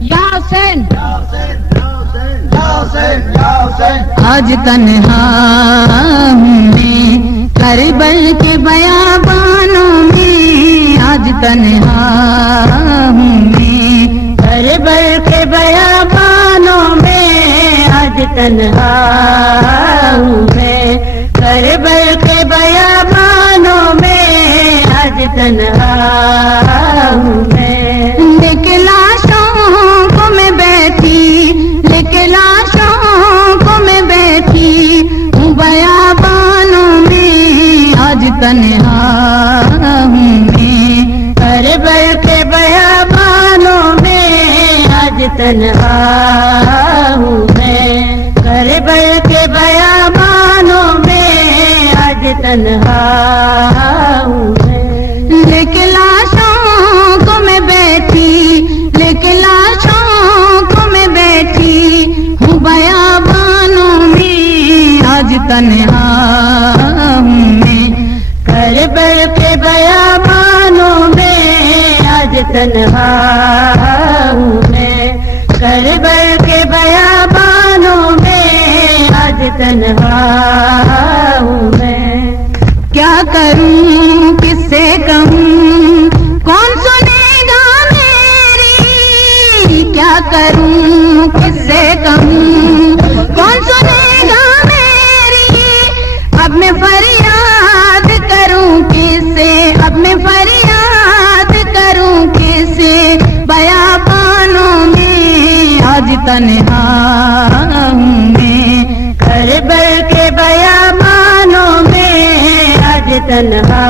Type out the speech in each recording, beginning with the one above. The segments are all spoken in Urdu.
یا حسین آج تنہا ہوں میں کربل کے بیابانوں میں، آج تنہا ہوں میں کربل کے بیابانوں میں، آج تنہا ہوں میں کربل کے بیابانوں میں، آج تنہا ہوں میں لیکن لاشوں کو میں بیٹھی، لیکن لاشوں کو میں بیٹھی ہوں بیابانوں میں، آج تنہا ہوں میں کربل کے بیابانوں میں، آج تنہا ہوں میں کربل کے بیابانوں میں، آج تنہا ہوں میں لیکن لاشوں کو میں بیٹھی، لیکن لاشوں کو میں بیٹھی ہوں بیابانوں میں، آج تنہا ہوں میں کربل کے بیابانوں میں، آج تنہا ہوں میں کربل کے بیابانوں میں، آج تنہا ہوں میں کیا کروں کس سے کہوں کون سنے گا میری، کیا کروں کس سے کہوں کون سنے گا میری، اب میں فریاد کروں کس سے، اب میں فریاد کروں کس سے بیابانوں میں، آج تنہا ہوں میں کربل کے بیابانوں میں، آج تنہا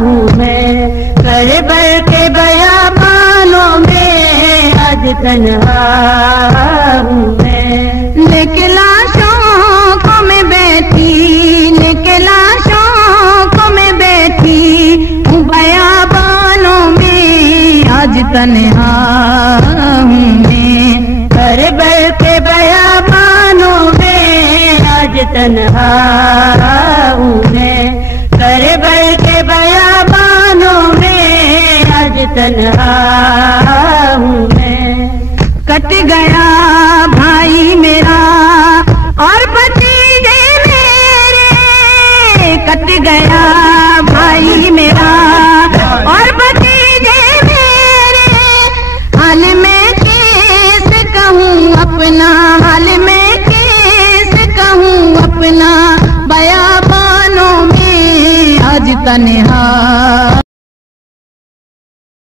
ہوں میں کربل کے بیابانوں میں، آج تنہا ہوں میں لیکن لاشوں کو میں بیٹھی، لیکن لاشوں کو میں بیٹھی ہوں بیابانوں میں، آج تنہا ہوں میں کربل کے بیابانوں میں، آج تنہا ہوں میں کربل کے بیابانوں میں، آج تنہا